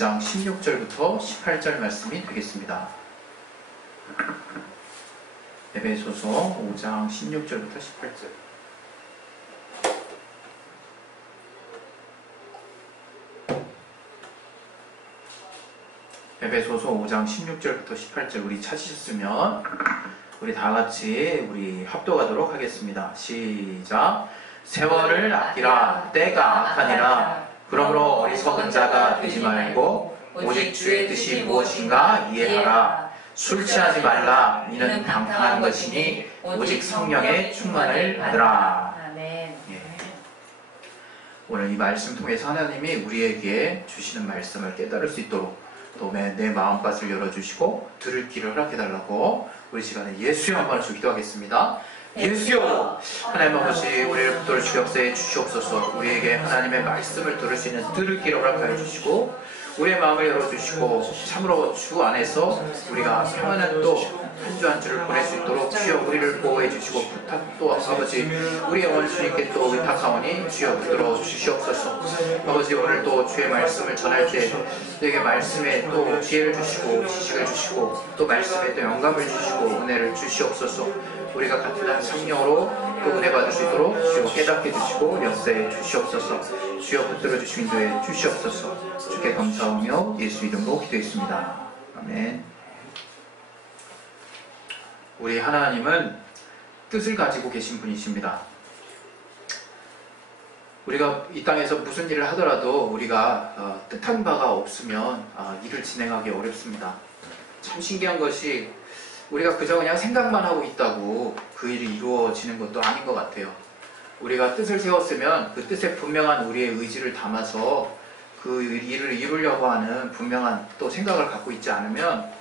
5장 16절부터 18절 말씀이 되겠습니다. 에베소서 5장 16절부터 18절. 에베소서 5장 16절부터 18절 우리 찾으셨으면 우리 다같이 우리 합독하도록 하겠습니다. 시작. 세월을 아끼라 때가 악하니라. 그러므로 어리석은 자가 되지 말고 오직 주의 뜻이 무엇인가 이해하라. 술 취하지 말라. 이는 방탕한 것이니 오직 성령의 충만을 받으라. 아멘. 오늘 이 말씀 통해서 하나님이 우리에게 주시는 말씀을 깨달을 수 있도록 또 내 마음밭을 열어주시고 들을 길을 허락해달라고 우리 시간에 예수여 한번 기도하겠습니다. 예수여, 하나님 아버지 우리를 붙들어 주역사에 주시옵소서. 우리에게 하나님의 말씀을 들을 수 있는 들을 길을 허락하여 주시고 우리의 마음을 열어주시고 참으로 주 안에서 우리가 평안한 또 한 주 한 주를 보낼 수 있도록 주여 우리를 보호해 주시고 부탁 또 아버지 우리의 영혼 주님께 또 의탁하오니 주여 붙들어 주시옵소서. 아버지 오늘 또 주의 말씀을 전할 때 내게 말씀에 또 지혜를 주시고 지식을 주시고 또 말씀에 또 영감을 주시고 은혜를 주시옵소서. 우리가 같은 한 성령으로 또 은혜 받을 수 있도록 주여 깨닫게 주시고 역사해 주시옵소서. 주여 붙들어 주신 인도해 주시옵소서. 주께 감사하며 예수 이름으로 기도했습니다. 아멘. 우리 하나님은 뜻을 가지고 계신 분이십니다. 우리가 이 땅에서 무슨 일을 하더라도 우리가 뜻한 바가 없으면 일을 진행하기 어렵습니다. 참 신기한 것이 우리가 그저 그냥 생각만 하고 있다고 그 일이 이루어지는 것도 아닌 것 같아요. 우리가 뜻을 세웠으면 그 뜻에 분명한 우리의 의지를 담아서 그 일을 이루려고 하는 분명한 또 생각을 갖고 있지 않으면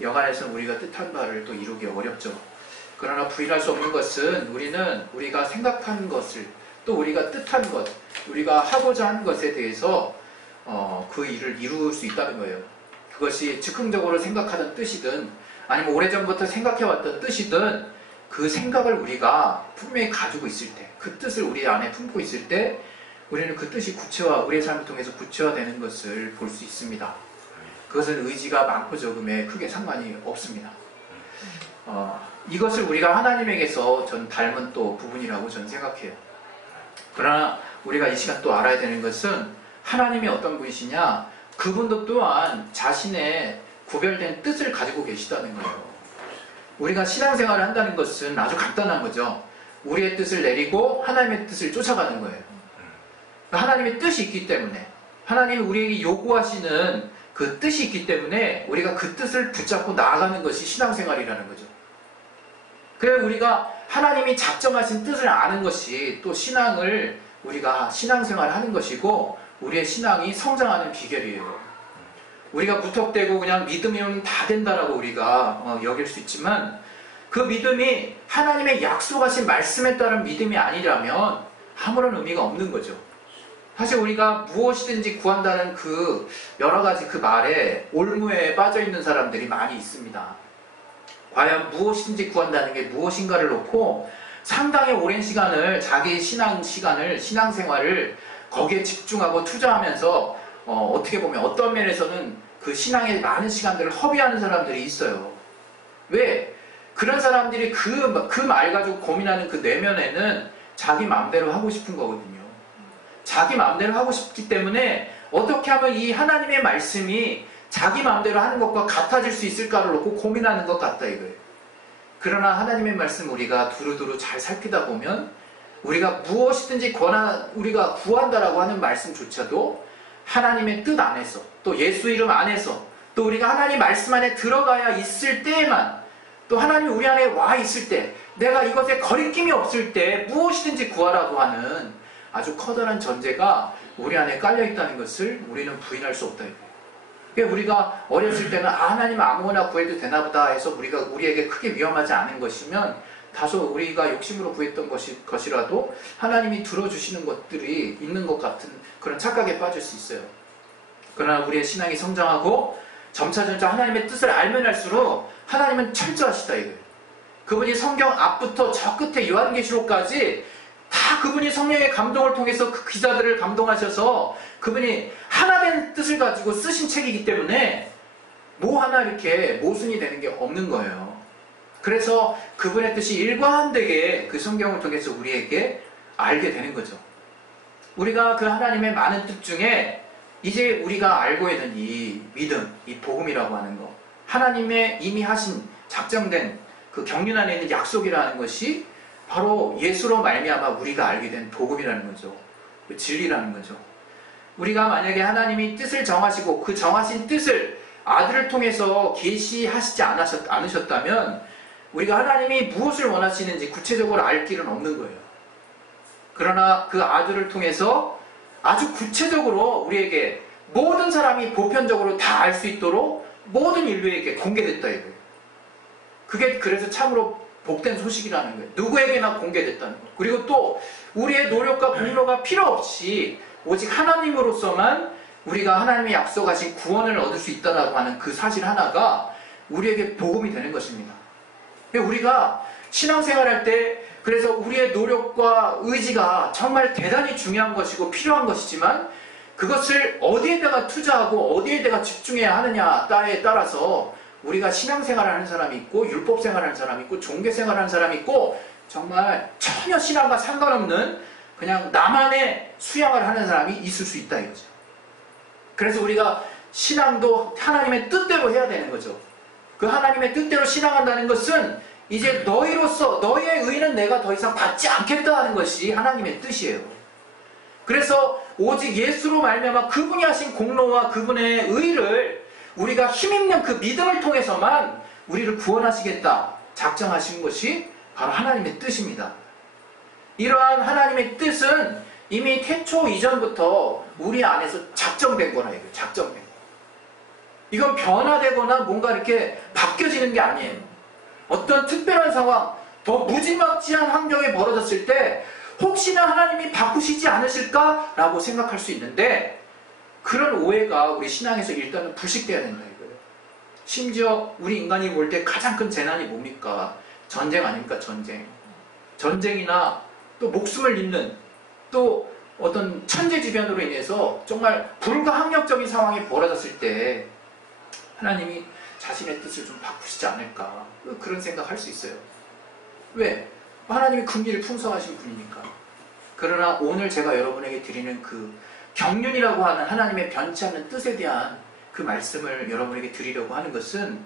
영안에서는 우리가 뜻한 바를 또 이루기 어렵죠. 그러나 부인할 수 없는 것은 우리가 생각한 것을 또 우리가 뜻한 것, 우리가 하고자 하는 것에 대해서 그 일을 이룰 수 있다는 거예요. 그것이 즉흥적으로 생각하던 뜻이든 아니면 오래전부터 생각해왔던 뜻이든 그 생각을 우리가 분명히 가지고 있을 때, 그 뜻을 우리 안에 품고 있을 때 우리는 그 뜻이 우리의 삶을 통해서 구체화되는 것을 볼 수 있습니다. 그것은 의지가 많고 적음에 크게 상관이 없습니다. 이것을 우리가 하나님에게서 전 닮은 또 부분이라고 저는 생각해요. 그러나 우리가 이 시간 또 알아야 되는 것은 하나님이 어떤 분이시냐, 그분도 또한 자신의 구별된 뜻을 가지고 계시다는 거예요. 우리가 신앙생활을 한다는 것은 아주 간단한 거죠. 우리의 뜻을 내리고 하나님의 뜻을 쫓아가는 거예요. 하나님의 뜻이 있기 때문에, 하나님이 우리에게 요구하시는 그 뜻이 있기 때문에 우리가 그 뜻을 붙잡고 나아가는 것이 신앙생활이라는 거죠. 그래서 우리가 하나님이 작정하신 뜻을 아는 것이 또 우리가 신앙생활을 하는 것이고 우리의 신앙이 성장하는 비결이에요. 우리가 무턱대고 그냥 믿으면 다 된다라고 우리가 여길 수 있지만 그 믿음이 하나님의 약속하신 말씀에 따른 믿음이 아니라면 아무런 의미가 없는 거죠. 사실 우리가 무엇이든지 구한다는 그 여러 가지 그 말에 올무에 빠져 있는 사람들이 많이 있습니다. 과연 무엇이든지 구한다는 게 무엇인가를 놓고 상당히 오랜 시간을 자기 신앙생활을 거기에 집중하고 투자하면서 어떻게 보면 어떤 면에서는 그 신앙에 많은 시간들을 허비하는 사람들이 있어요. 왜? 그런 사람들이 그 말 가지고 고민하는 그 내면에는 자기 마음대로 하고 싶은 거거든요. 자기 마음대로 하고 싶기 때문에 어떻게 하면 이 하나님의 말씀이 자기 마음대로 하는 것과 같아질 수 있을까를 놓고 고민하는 것 같다 이거예요. 그러나 하나님의 말씀 우리가 두루두루 잘 살피다 보면 우리가 무엇이든지 우리가 구한다라고 하는 말씀조차도 하나님의 뜻 안에서 또 예수 이름 안에서 또 우리가 하나님 말씀 안에 들어가야 있을 때에만 또 하나님이 우리 안에 와 있을 때 내가 이것에 거리낌이 없을 때 무엇이든지 구하라고 하는 아주 커다란 전제가 우리 안에 깔려있다는 것을 우리는 부인할 수 없다. 그러니까 우리가 어렸을 때는 하나님 아무거나 구해도 되나보다 해서 우리에게 크게 위험하지 않은 것이면 다소 우리가 욕심으로 구했던 것이라도 하나님이 들어주시는 것들이 있는 것 같은 그런 착각에 빠질 수 있어요. 그러나 우리의 신앙이 성장하고 점차점차 하나님의 뜻을 알면 할수록 하나님은 철저하시다 이거예요. 그분이 성경 앞부터 저 끝에 요한계시록까지 다 다 그분이 성령의 감동을 통해서 그 기자들을 감동하셔서 그분이 하나된 뜻을 가지고 쓰신 책이기 때문에 뭐 하나 이렇게 모순이 되는 게 없는 거예요. 그래서 그분의 뜻이 일관되게 그 성경을 통해서 우리에게 알게 되는 거죠. 우리가 그 하나님의 많은 뜻 중에 이제 우리가 알고 있는 이 믿음, 이 복음이라고 하는 거, 하나님의 이미 하신 작정된 그 경륜 안에 있는 약속이라는 것이 바로 예수로 말미암아 우리가 알게 된 복음이라는 거죠. 그 진리라는 거죠. 우리가 만약에 하나님이 뜻을 정하시고 그 정하신 뜻을 아들을 통해서 계시하시지 않으셨다면 우리가 하나님이 무엇을 원하시는지 구체적으로 알 길은 없는 거예요. 그러나 그 아들을 통해서 아주 구체적으로 우리에게 모든 사람이 보편적으로 다 알 수 있도록 모든 인류에게 공개됐다 이거예요. 그게 그래서 참으로 복된 소식이라는 거예요. 누구에게나 공개됐다는 거예요. 그리고 또 우리의 노력과 공로가 필요 없이 오직 하나님으로서만 우리가 하나님의 약속하신 구원을 얻을 수 있다라고 하는 그 사실 하나가 우리에게 복음이 되는 것입니다. 우리가 신앙생활할 때 그래서 우리의 노력과 의지가 정말 대단히 중요한 것이고 필요한 것이지만 그것을 어디에다가 투자하고 어디에다가 집중해야 하느냐에 따라서 우리가 신앙생활을 하는 사람이 있고 율법생활을 하는 사람이 있고 종교생활을 하는 사람이 있고 정말 전혀 신앙과 상관없는 그냥 나만의 수양을 하는 사람이 있을 수 있다 이거죠. 그래서 우리가 신앙도 하나님의 뜻대로 해야 되는 거죠. 그 하나님의 뜻대로 신앙한다는 것은 이제 너희로서 너희의 의는 내가 더 이상 받지 않겠다는 것이 하나님의 뜻이에요. 그래서 오직 예수로 말미암아 그분이 하신 공로와 그분의 의를 우리가 힘있는 그 믿음을 통해서만 우리를 구원하시겠다 작정하신 것이 바로 하나님의 뜻입니다. 이러한 하나님의 뜻은 이미 태초 이전부터 우리 안에서 작정된 거라 이거예요. 작정된 거. 이건 변화되거나 뭔가 이렇게 바뀌어지는 게 아니에요. 어떤 특별한 상황, 더 무지막지한 환경이 벌어졌을 때 혹시나 하나님이 바꾸시지 않으실까라고 생각할 수 있는데 그런 오해가 우리 신앙에서 일단은 불식돼야 된다 이거예요. 심지어 우리 인간이 볼 때 가장 큰 재난이 뭡니까? 전쟁 아닙니까? 전쟁. 전쟁이나 또 목숨을 잃는 또 어떤 천재지변으로 인해서 정말 불가항력적인 상황이 벌어졌을 때 하나님이 자신의 뜻을 좀 바꾸시지 않을까 그런 생각할 수 있어요. 왜? 하나님이 긍휼이 풍성하신 분이니까. 그러나 오늘 제가 여러분에게 드리는 그 경륜이라고 하는 하나님의 변치 않는 뜻에 대한 그 말씀을 여러분에게 드리려고 하는 것은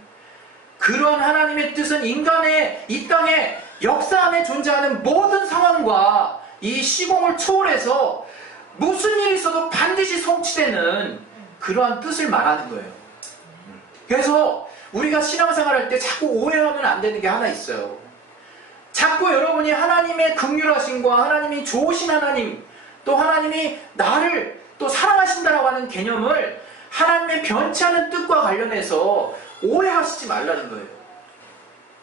그런 하나님의 뜻은 인간의 이 땅에 역사 안에 존재하는 모든 상황과 이 시공을 초월해서 무슨 일이 있어도 반드시 성취되는 그러한 뜻을 말하는 거예요. 그래서 우리가 신앙생활할 때 자꾸 오해하면 안 되는 게 하나 있어요. 자꾸 여러분이 하나님의 긍휼하심과 하나님이 좋으신 하나님 또 하나님이 나를 또 사랑하신다라고 하는 개념을 하나님의 변치 않은 뜻과 관련해서 오해하시지 말라는 거예요.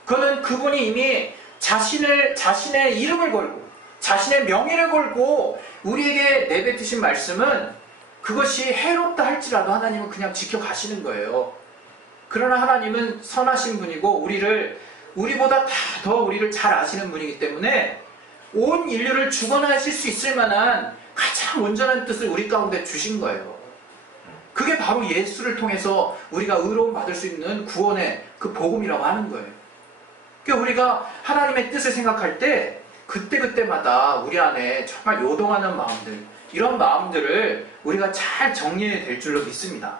그거는 그분이 이미 자신의 이름을 걸고 자신의 명예를 걸고 우리에게 내뱉으신 말씀은 그것이 해롭다 할지라도 하나님은 그냥 지켜가시는 거예요. 그러나 하나님은 선하신 분이고 우리보다 더 우리를 잘 아시는 분이기 때문에 온 인류를 주관하실 수 있을 만한 가장 온전한 뜻을 우리 가운데 주신 거예요. 그게 바로 예수를 통해서 우리가 의로움 받을 수 있는 구원의 그 복음이라고 하는 거예요. 그러니까 우리가 하나님의 뜻을 생각할 때 그때그때마다 우리 안에 정말 요동하는 마음들 이런 마음들을 우리가 잘 정리해야 될 줄로 믿습니다.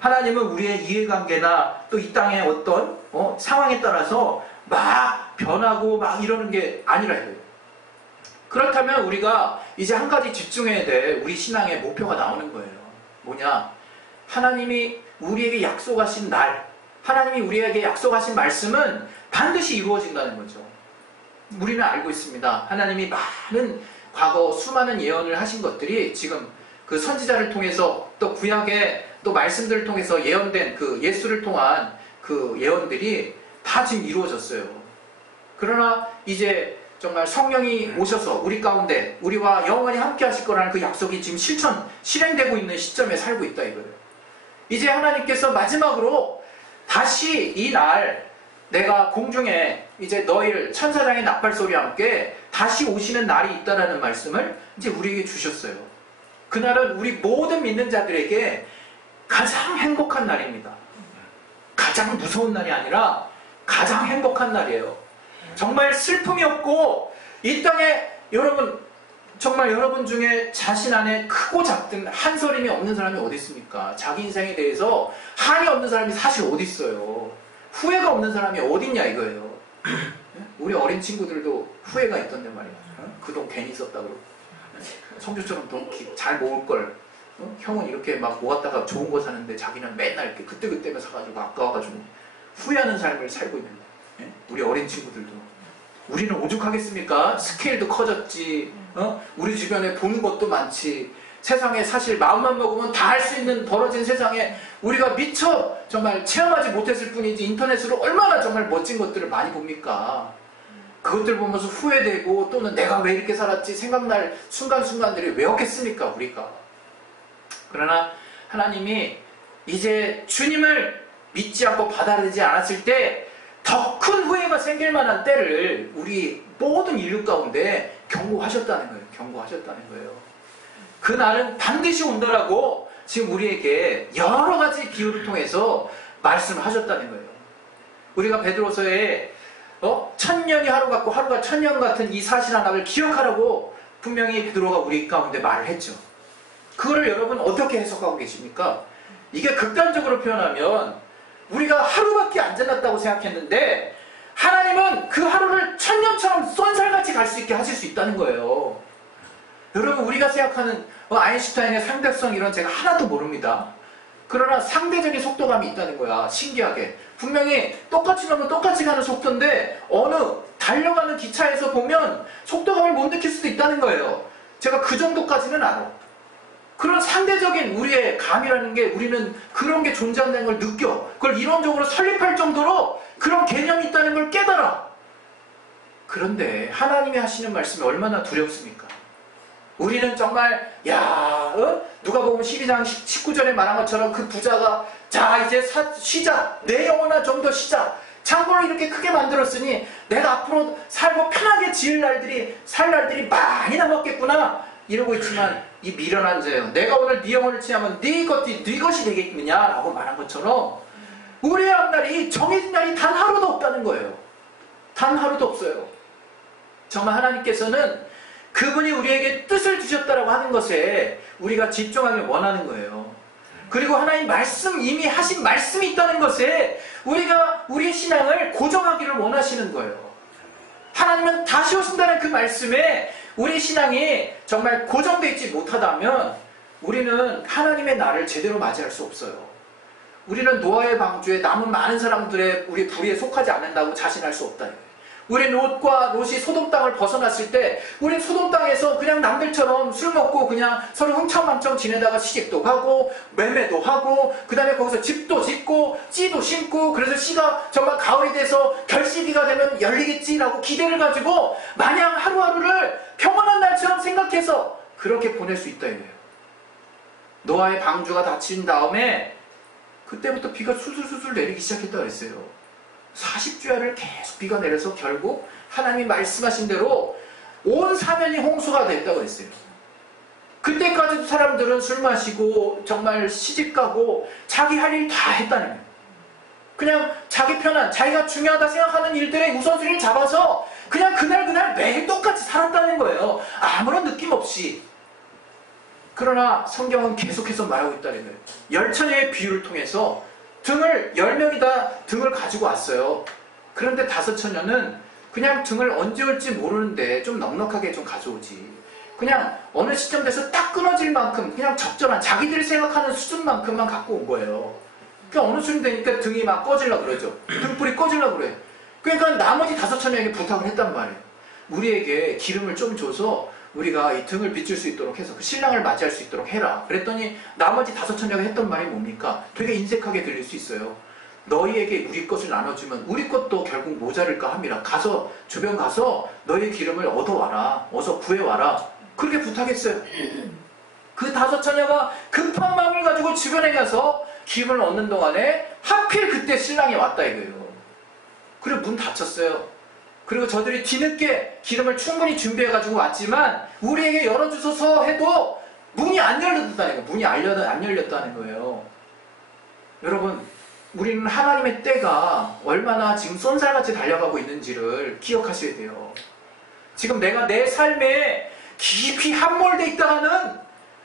하나님은 우리의 이해관계나 또 이 땅의 어떤 상황에 따라서 막 변하고 막 이러는 게 아니라 이거예요. 그렇다면 우리가 이제 한 가지 집중해야 될 우리 신앙의 목표가 나오는 거예요. 뭐냐? 하나님이 우리에게 약속하신 날, 하나님이 우리에게 약속하신 말씀은 반드시 이루어진다는 거죠. 우리는 알고 있습니다. 하나님이 많은 과거 수많은 예언을 하신 것들이 지금 그 선지자를 통해서 또 구약의 또 말씀들을 통해서 예언된 그 예수를 통한 그 예언들이 다 지금 이루어졌어요. 그러나 이제 정말 성령이 오셔서 우리 가운데 우리와 영원히 함께 하실 거라는 그 약속이 지금 실행되고 있는 시점에 살고 있다 이거예요. 이제 하나님께서 마지막으로 다시 이 날 내가 공중에 이제 너희를 천사장의 나팔 소리와 함께 다시 오시는 날이 있다라는 말씀을 이제 우리에게 주셨어요. 그날은 우리 모든 믿는 자들에게 가장 행복한 날입니다. 가장 무서운 날이 아니라 가장 행복한 날이에요. 정말 슬픔이 없고 이 땅에 여러분 정말 여러분 중에 자신 안에 크고 작든 한서림이 없는 사람이 어디 있습니까? 자기 인생에 대해서 한이 없는 사람이 사실 어디 있어요? 후회가 없는 사람이 어디 있냐 이거예요. 우리 어린 친구들도 후회가 있던데 말이야. 그 돈 괜히 썼다 그러고 성주처럼 돈 잘 모을 걸 형은 이렇게 막 모았다가 좋은 거 사는데 자기는 맨날 이렇게 그때그때만 사가지고 아까워가지고 후회하는 삶을 살고 있는 거야. 우리 어린 친구들도 우리는 오죽하겠습니까? 스케일도 커졌지. 우리 주변에 보는 것도 많지. 세상에 사실 마음만 먹으면 다 할 수 있는 벌어진 세상에 우리가 미처 정말 체험하지 못했을 뿐이지 인터넷으로 얼마나 정말 멋진 것들을 많이 봅니까? 그것들 보면서 후회되고 또는 내가 왜 이렇게 살았지 생각날 순간순간들이 왜 없겠습니까? 우리가. 그러나 하나님이 이제 주님을 믿지 않고 받아들이지 않았을 때 더 큰 후회가 생길 만한 때를 우리 모든 인류 가운데 경고하셨다는 거예요. 경고하셨다는 거예요. 그 날은 반드시 온다라고 지금 우리에게 여러 가지 비유를 통해서 말씀하셨다는 거예요. 우리가 베드로서에 1000년이 하루 같고 하루가 1000년 같은 이 사실 하나를 기억하라고 분명히 베드로가 우리 가운데 말을 했죠. 그거를 여러분 어떻게 해석하고 계십니까? 이게 극단적으로 표현하면 우리가 하루밖에 안 지났다고 생각했는데 하나님은 그 하루를 1000년처럼 쏜살같이 갈 수 있게 하실 수 있다는 거예요. 여러분 우리가 생각하는 아인슈타인의 상대성 이런 제가 하나도 모릅니다. 그러나 상대적인 속도감이 있다는 거야. 신기하게. 분명히 똑같이 가면 똑같이 가는 속도인데 어느 달려가는 기차에서 보면 속도감을 못 느낄 수도 있다는 거예요. 제가 그 정도까지는 알아. 그런 상대적인 우리의 감이라는 게 우리는 그런 게 존재한다는 걸 느껴. 그걸 이론적으로 설립할 정도로 그런 개념이 있다는 걸 깨달아. 그런데 하나님이 하시는 말씀이 얼마나 두렵습니까? 우리는 정말 누가복음 12장 19절에 말한 것처럼 그 부자가 자 이제 쉬자. 내 영혼아 좀 더 쉬자. 창고를 이렇게 크게 만들었으니 내가 앞으로 살고 편하게 살 날들이 많이 남았겠구나 이러고 있지만 이 미련한 자여 내가 오늘 네 영혼을 취하면 네 것이 되겠느냐라고 말한 것처럼 우리의 앞날이 정해진 날이 단 하루도 없다는 거예요. 단 하루도 없어요. 정말 하나님께서는 그분이 우리에게 뜻을 주셨다라고 하는 것에 우리가 집중하길 원하는 거예요. 그리고 하나님 이미 하신 말씀이 있다는 것에 우리가 우리의 신앙을 고정하기를 원하시는 거예요. 하나님은 다시 오신다는 그 말씀에 우리 신앙이 정말 고정되어 있지 못하다면 우리는 하나님의 날을 제대로 맞이할 수 없어요. 우리는 노아의 방주에 남은 많은 사람들의 우리 불의에 속하지 않는다고 자신할 수 없다. 우리 롯이 소돔 땅을 벗어났을 때 우리 소돔 땅에서 그냥 남들처럼 술 먹고 그냥 서로 흥청망청 지내다가 시집도 가고 매매도 하고 그 다음에 거기서 집도 짓고 씨도 심고 그래서 씨가 정말 가을이 돼서 결실기가 되면 열리겠지라고 기대를 가지고 마냥 하루하루를 평안한 날처럼 생각해서 그렇게 보낼 수 있다 이거예요. 노아의 방주가 닫힌 다음에 그때부터 비가 술술술술 내리기 시작했다 그랬어요. 40주야를 계속 비가 내려서 결국 하나님이 말씀하신 대로 온 사면이 홍수가 됐다고 했어요. 그때까지도 사람들은 술 마시고 정말 시집가고 자기 할 일 다 했다는 거예요. 그냥 자기 편한 자기가 중요하다 생각하는 일들의 우선순위를 잡아서 그냥 그날 매일 똑같이 살았다는 거예요. 아무런 느낌 없이. 그러나 성경은 계속해서 말하고 있다는 거예요. 열처녀의 비유를 통해서 10명이 다 등을 가지고 왔어요. 그런데 5처녀는 그냥 등을 언제 올지 모르는데 좀 넉넉하게 좀 가져오지. 그냥 어느 시점 돼서 딱 끊어질 만큼 그냥 적절한 자기들이 생각하는 수준만큼만 갖고 온 거예요. 그러니까 어느 수준 되니까 등이 막 꺼지려고 그러죠. 등불이 꺼지려고 그래. 그러니까 나머지 5처녀에게 부탁을 했단 말이에요. 우리에게 기름을 좀 줘서 우리가 이 등을 비출 수 있도록 해서 그 신랑을 맞이할 수 있도록 해라. 그랬더니 나머지 5처녀가 했던 말이 뭡니까? 되게 인색하게 들릴 수 있어요. 너희에게 우리 것을 나눠주면 우리 것도 결국 모자랄까 함이라. 주변 가서 너희의 기름을 얻어와라. 어서 구해와라. 그렇게 부탁했어요. 그 5처녀가 급한 마음을 가지고 주변에 가서 기름을 얻는 동안에 하필 그때 신랑이 왔다 이거예요. 그래 문 닫혔어요. 그리고 저들이 뒤늦게 기름을 충분히 준비해가지고 왔지만 우리에게 열어주소서 해도 문이 안 열렸다는 거예요. 문이 안 열렸다는 거예요. 여러분, 우리는 하나님의 때가 얼마나 지금 쏜살같이 달려가고 있는지를 기억하셔야 돼요. 지금 내가 내 삶에 깊이 함몰되어 있다가는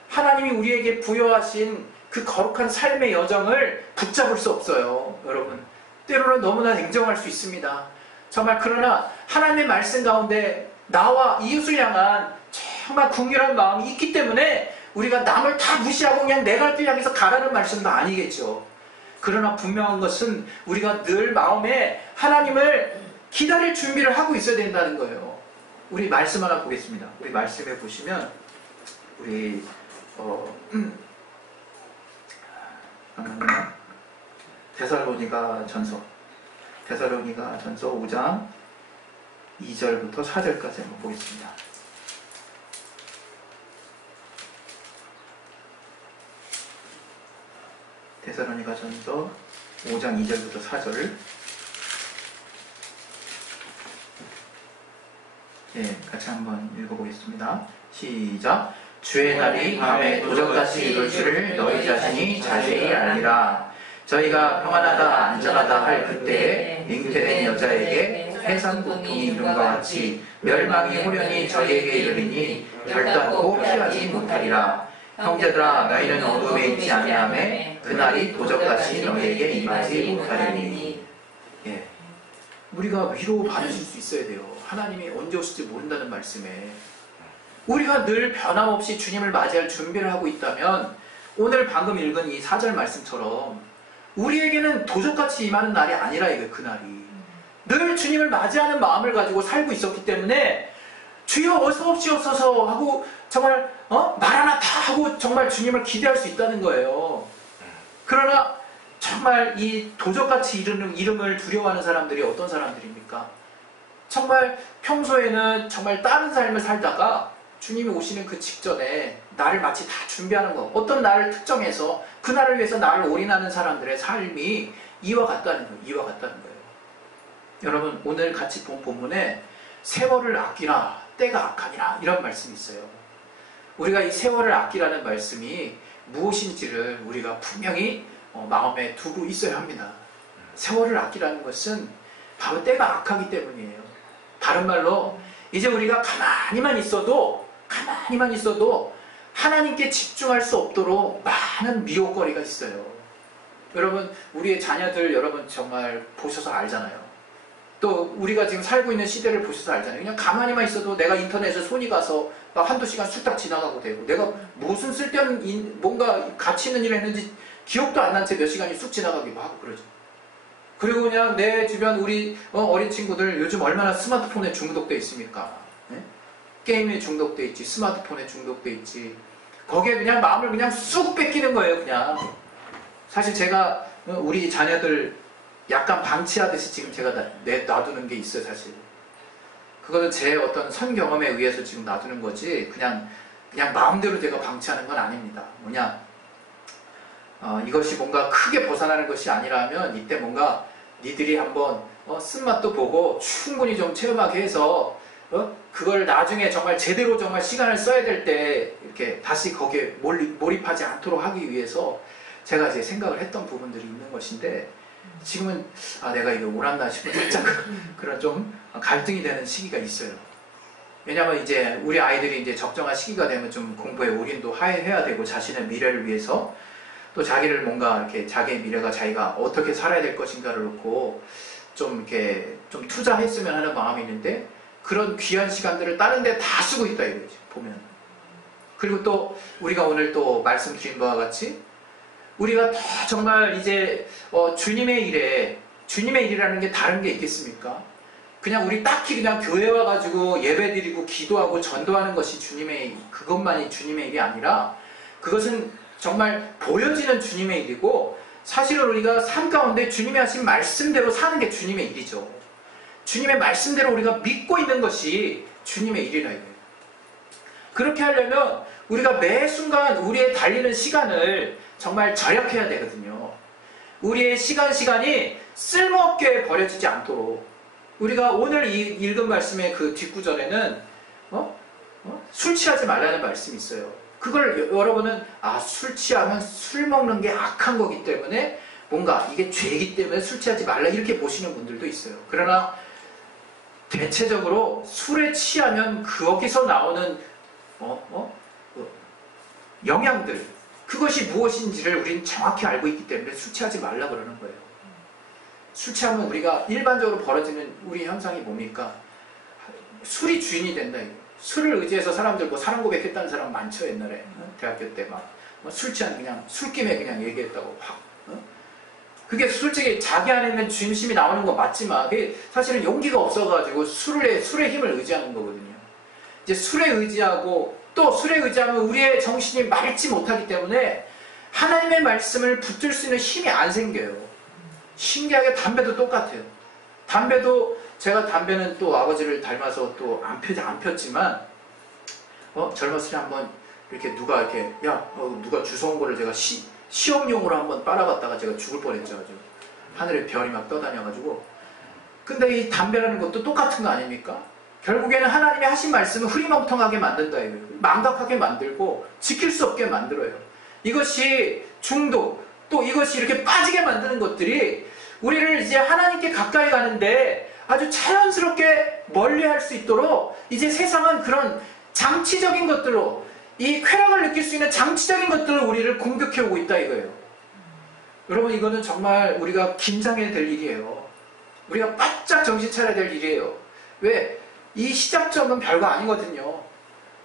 하나님이 우리에게 부여하신 그 거룩한 삶의 여정을 붙잡을 수 없어요. 여러분, 때로는 너무나 냉정할 수 있습니다. 정말. 그러나 하나님의 말씀 가운데 나와 이웃을 향한 정말 궁결한 마음이 있기 때문에 우리가 남을 다 무시하고 그냥 내 갈 길 향해서 가라는 말씀도 아니겠죠. 그러나 분명한 것은 우리가 늘 마음에 하나님을 기다릴 준비를 하고 있어야 된다는 거예요. 우리 말씀 하나 보겠습니다. 우리 말씀에 보시면 우리 데살로니가 전서 5장 2절부터 4절까지 한번 보겠습니다. 데살로니가 전서 5장 2절부터 4절. 같이 한번 읽어보겠습니다. 시작. 주의 날이 밤에 도적같이 이룰 줄을 너희 자신이 자세히 알리라. 저희가 평안하다 안전하다 할 그때에 잉태된 여자에게 해산 고통이 이룬 것 같이 멸망이 호련히 저희에게 이르리니 결단코 피하지 못하리라. 형제들아, 너희는 어둠에 있지 아니하매 그날이 도적같이 너희에게 임하지 못하리니. 우리가 위로 받으실 수 있어야 돼요. 하나님이 언제 오실지 모른다는 말씀에 우리가 늘 변함없이 주님을 맞이할 준비를 하고 있다면 오늘 방금 읽은 이 4절 말씀처럼 우리에게는 도적같이 임하는 날이 아니라 이게 그날이 늘 주님을 맞이하는 마음을 가지고 살고 있었기 때문에 주여 어서 옵시옵소서 하고 정말 마라나타 하고 정말 주님을 기대할 수 있다는 거예요. 그러나 정말 이 도적같이 이름을 두려워하는 사람들이 어떤 사람들입니까? 정말 평소에는 정말 다른 삶을 살다가 주님이 오시는 그 직전에 나를 마치 다 준비하는 거, 어떤 날을 특정해서 그 날을 위해서 나를 올인하는 사람들의 삶이 이와 같다는 거예요. 여러분, 오늘 같이 본 본문에 세월을 아끼라 때가 악하니라 이런 말씀이 있어요. 우리가 이 세월을 아끼라는 말씀이 무엇인지를 우리가 분명히 마음에 두고 있어야 합니다. 세월을 아끼라는 것은 바로 때가 악하기 때문이에요. 다른 말로 이제 우리가 가만히만 있어도 하나님께 집중할 수 없도록 많은 미혹거리가 있어요. 여러분, 우리의 자녀들 여러분 정말 보셔서 알잖아요. 또 우리가 지금 살고 있는 시대를 보셔서 알잖아요. 그냥 가만히만 있어도 내가 인터넷에 손이 가서 막 한두 시간 쑥딱 지나가고 되고 내가 무슨 쓸데없는 뭔가 가치 있는 일을 했는지 기억도 안 난 채 몇 시간이 쑥 지나가기도 하고 그러죠. 그리고 그냥 내 주변 우리 어린 친구들 요즘 얼마나 스마트폰에 중독돼 있습니까? 네? 게임에 중독돼 있지, 스마트폰에 중독돼 있지. 거기에 그냥 마음을 그냥 쑥 뺏기는 거예요. 그냥 사실 제가 우리 자녀들 약간 방치하듯이 지금 제가 놔두는 게 있어요. 사실 그거는 제 어떤 선 경험에 의해서 지금 놔두는 거지 그냥 마음대로 제가 방치하는 건 아닙니다. 뭐냐, 이것이 뭔가 크게 벗어나는 것이 아니라면 이때 뭔가 니들이 한번 쓴맛도 보고 충분히 좀 체험하게 해서 그걸 나중에 정말 제대로 정말 시간을 써야 될 때 이렇게 다시 거기에 몰입하지 않도록 하기 위해서 제가 이제 생각을 했던 부분들이 있는 것인데 지금은 내가 이거 옳았나 싶은 살짝 그런 좀 갈등이 되는 시기가 있어요. 왜냐하면 이제 우리 아이들이 이제 적정한 시기가 되면 좀 공부에 올인도 해야 되고 자신의 미래를 위해서 또 자기를 뭔가 이렇게 자기의 미래가 자기가 어떻게 살아야 될 것인가를 놓고 좀 이렇게 좀 투자했으면 하는 마음이 있는데 그런 귀한 시간들을 다른 데 다 쓰고 있다 이거지 보면. 그리고 또 우리가 오늘 또 말씀드린 바와 같이 우리가 더 정말 이제 주님의 일이라는 게 다른 게 있겠습니까? 그냥 우리 딱히 그냥 교회 와가지고 예배드리고 기도하고 전도하는 것이 그것만이 주님의 일이 아니라 그것은 정말 보여지는 주님의 일이고 사실은 우리가 삶 가운데 주님이 하신 말씀대로 사는 게 주님의 일이죠. 주님의 말씀대로 우리가 믿고 있는 것이 주님의 일이라 이거예요. 그렇게 하려면 우리가 매 순간 우리의 달리는 시간을 정말 절약해야 되거든요. 우리의 시간이 쓸모없게 버려지지 않도록 우리가 오늘 읽은 말씀의 그 뒷구절에는 술 취하지 말라는 말씀이 있어요. 그걸 여러분은 술 취하면 술 먹는 게 악한 거기 때문에 뭔가 이게 죄이기 때문에 술 취하지 말라 이렇게 보시는 분들도 있어요. 그러나 대체적으로 술에 취하면 거기서 나오는 영향들, 그것이 무엇인지를 우리는 정확히 알고 있기 때문에 술 취하지 말라 그러는 거예요. 술 취하면 우리가 일반적으로 벌어지는 우리 현상이 뭡니까? 술이 주인이 된다. 술을 의지해서 사람들 사랑 고백했다는 사람 많죠. 옛날에 대학교 때 술 취한 그냥 술김에 그냥 얘기했다고 확. 그게 솔직히 자기 안에 있는 중심이 나오는 건 맞지만 그게 사실은 용기가 없어가지고 술의 힘을 의지하는 거거든요. 이제 술에 의지하고 또 술에 의지하면 우리의 정신이 맑지 못하기 때문에 하나님의 말씀을 붙들 수 있는 힘이 안 생겨요. 신기하게 담배도 똑같아요. 담배도 제가 담배는 또 아버지를 닮아서 또 안 폈지만 젊었을 때 한번 이렇게 누가 누가 주워온 거를 제가 시험용으로 한번 빨아봤다가 제가 죽을 뻔했죠. 아주 하늘에 별이 막 떠다녀가지고. 근데 이 담배라는 것도 똑같은 거 아닙니까? 결국에는 하나님이 하신 말씀을 흐리멍텅하게 만든다 이거예요. 망각하게 만들고 지킬 수 없게 만들어요. 이것이 중독, 또 이것이 이렇게 빠지게 만드는 것들이 우리를 이제 하나님께 가까이 가는데 아주 자연스럽게 멀리할 수 있도록 이제 세상은 그런 장치적인 것들로 이 쾌락을 느낄 수 있는 장치적인 것들로 우리를 공격해오고 있다 이거예요. 여러분 이거는 정말 우리가 긴장해야 될 일이에요. 우리가 바짝 정신 차려야 될 일이에요. 왜? 이 시작점은 별거 아니거든요.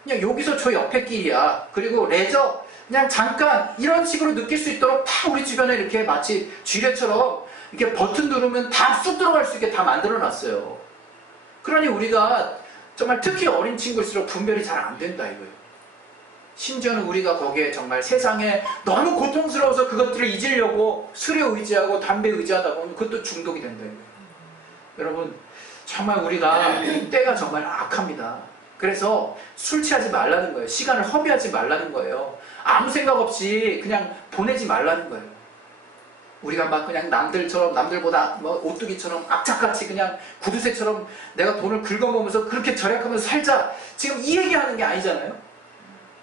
그냥 여기서 저 옆에 길이야. 그리고 레저 그냥 잠깐 이런 식으로 느낄 수 있도록 다 우리 주변에 이렇게 마치 쥐레처럼 이렇게 버튼 누르면 다 쑥 들어갈 수 있게 다 만들어놨어요. 그러니 우리가 정말 특히 어린 친구일수록 분별이 잘 안 된다 이거예요. 심지어는 우리가 거기에 정말 세상에 너무 고통스러워서 그것들을 잊으려고 술에 의지하고 담배에 의지하다 보면 그것도 중독이 된다 이거예요. 여러분 정말 우리가 때가 정말 악합니다. 그래서 술 취하지 말라는 거예요. 시간을 허비하지 말라는 거예요. 아무 생각 없이 그냥 보내지 말라는 거예요. 우리가 막 그냥 남들보다 오뚜기처럼 악착같이 그냥 구두쇠처럼 내가 돈을 긁어먹으면서 그렇게 절약하면서 살자. 지금 이 얘기하는 게 아니잖아요.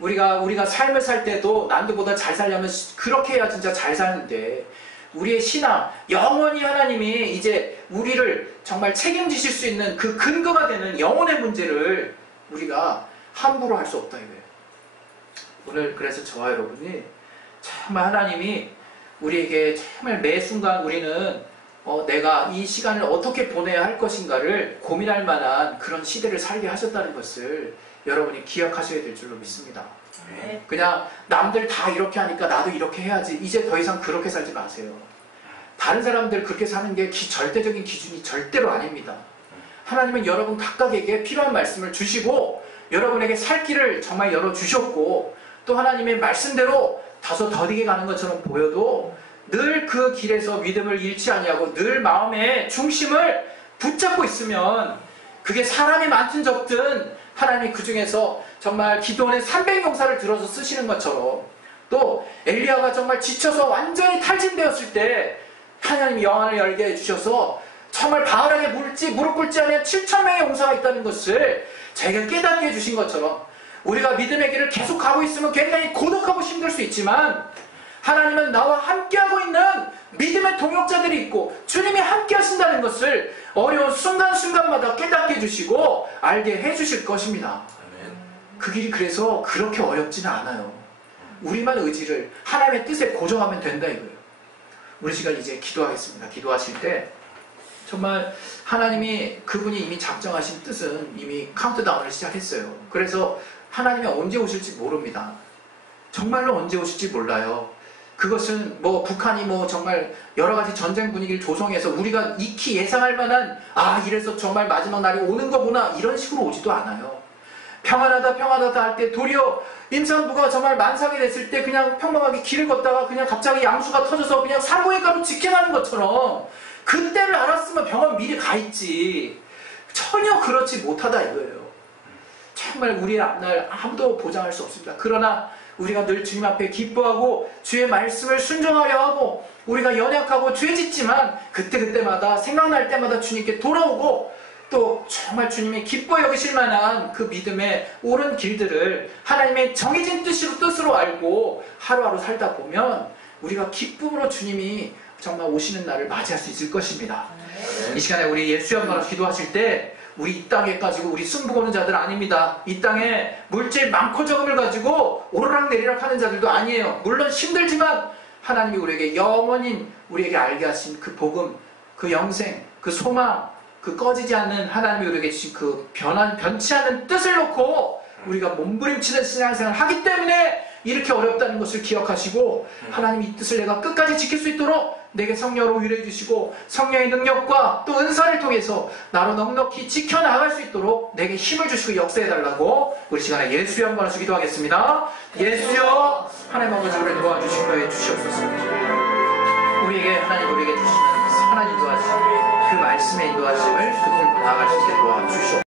우리가 삶을 살 때도 남들보다 잘 살려면 그렇게 해야 진짜 잘 사는데 우리의 신앙, 영원히 하나님이 이제 우리를 정말 책임지실 수 있는 그 근거가 되는 영혼의 문제를 우리가 함부로 할 수 없다 이거예요. 오늘 그래서 저와 여러분이 정말 하나님이 우리에게 정말 매 순간 우리는 내가 이 시간을 어떻게 보내야 할 것인가를 고민할 만한 그런 시대를 살게 하셨다는 것을 여러분이 기억하셔야 될 줄로 믿습니다. 네. 그냥 남들 다 이렇게 하니까 나도 이렇게 해야지. 이제 더 이상 그렇게 살지 마세요. 다른 사람들 그렇게 사는 게 절대적인 기준이 절대로 아닙니다. 하나님은 여러분 각각에게 필요한 말씀을 주시고 여러분에게 살 길을 정말 열어주셨고 또 하나님의 말씀대로 다소 더디게 가는 것처럼 보여도 늘 그 길에서 믿음을 잃지 아니하고 늘 마음의 중심을 붙잡고 있으면 그게 사람이 많든 적든 하나님이 그 중에서 정말 기도원의 300용사를 들어서 쓰시는 것처럼 또 엘리야가 정말 지쳐서 완전히 탈진되었을 때 하나님이 영안을 열게 해주셔서 정말 바알에게 무릎 꿇지 않은 7,000명의 용사가 있다는 것을 자기가 깨닫게 해주신 것처럼 우리가 믿음의 길을 계속 가고 있으면 굉장히 고독하고 힘들 수 있지만 하나님은 나와 함께하고 있는 믿음의 동역자들이 있고 주님이 함께 하신다는 것을 어려운 순간순간마다 깨닫게 해주시고 알게 해주실 것입니다. 그 길이 그래서 그렇게 어렵지는 않아요. 우리만 의지를 하나님의 뜻에 고정하면 된다 이거예요. 우리 시간 이제 기도하겠습니다. 기도하실 때 정말 하나님이 그분이 이미 작정하신 뜻은 이미 카운트다운을 시작했어요. 그래서 하나님이 언제 오실지 모릅니다. 정말로 언제 오실지 몰라요. 그것은 북한이 정말 여러 가지 전쟁 분위기를 조성해서 우리가 익히 예상할 만한 이래서 정말 마지막 날이 오는 거구나 이런 식으로 오지도 않아요. 평안하다 할 때 도리어 임산부가 정말 만삭이 됐을 때 그냥 평범하게 길을 걷다가 그냥 갑자기 양수가 터져서 그냥 산부인과로 직행하는 것처럼 그때를 알았으면 병원 미리 가 있지. 전혀 그렇지 못하다 이거예요. 정말 우리의 앞날 아무도 보장할 수 없습니다. 그러나 우리가 늘 주님 앞에 기뻐하고 주의 말씀을 순종하려 하고 우리가 연약하고 죄짓지만 그때그때마다 생각날 때마다 주님께 돌아오고 또 정말 주님이 기뻐 여기실 만한 그 믿음의 옳은 길들을 하나님의 정해진 뜻으로 알고 하루하루 살다 보면 우리가 기쁨으로 주님이 정말 오시는 날을 맞이할 수 있을 것입니다. 이 시간에 우리 예수 한번 기도하실 때 우리 이 땅에 가지고 우리 승부 거는 자들 아닙니다. 이 땅에 물질 많고 적음을 가지고 오르락 내리락 하는 자들도 아니에요. 물론 힘들지만 하나님이 우리에게 영원히 우리에게 알게 하신 그 복음, 그 영생, 그 소망, 그 꺼지지 않는 하나님이 우리에게 주신 그 변치 않는 뜻을 놓고 우리가 몸부림치는 신앙생활을 하기 때문에 이렇게 어렵다는 것을 기억하시고 하나님 이 뜻을 내가 끝까지 지킬 수 있도록 내게 성령으로 위로해 주시고 성령의 능력과 또 은사를 통해서 나로 넉넉히 지켜나갈 수 있도록 내게 힘을 주시고 역사해 달라고 우리 시간에 예수여 한번 하시고 기도하겠습니다. 예수여 하나님 아버지 우리를 도와주시고 해 주시옵소서. 우리에게 하나님 우리에게 주시는 선한 인도하심 그 말씀의 인도하심을 그분으로 나아갈 수 있게 도와주시옵소서.